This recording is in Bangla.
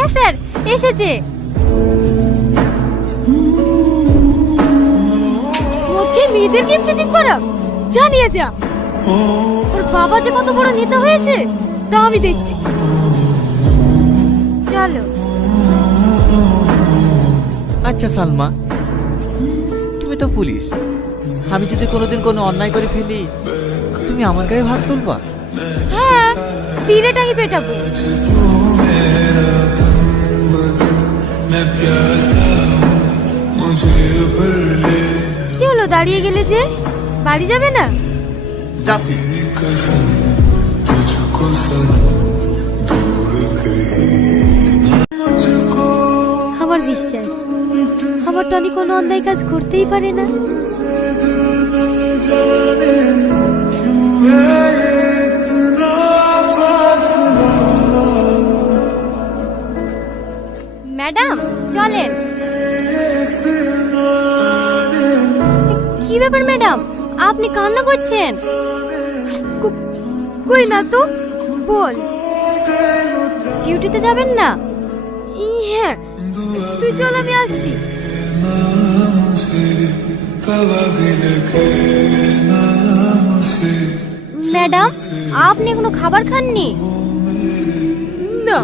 হ্যাঁ স্যার, এসেছে। ওকে মেয়েদের গিফট চেক করা, জানিয়ে যা। ওর বাবা যে কত বড় নেতা হয়েছে তা আমি দেখছি। চলো। আচ্ছা সালমা, তুমি তো পুলিশ, আমি যদি কোনোদিন কোনো অন্যায় করে ফেলি তুমি আমার গায়ে হাত তুলবা? হ্যাঁ, তীরে টাঙি পেটাবো। কি হলো, দাঁড়িয়ে গেলে যে? বাড়ি যাবে না? যাচ্ছি। আমার বিশ্বাস আমার টনি কোনো অন্যায় কাজ করতেই পারে না। ম্যাডাম চলেন। কি ব্যাপার ম্যাডাম, আপনি কান্না করছেন? কই না তো, বল। ডিউটিতে যাবেন না? হ্যাঁ, তুই চল, আমি আসছি। ম্যাডাম, আপনি এখনো খাবার খাননি? না।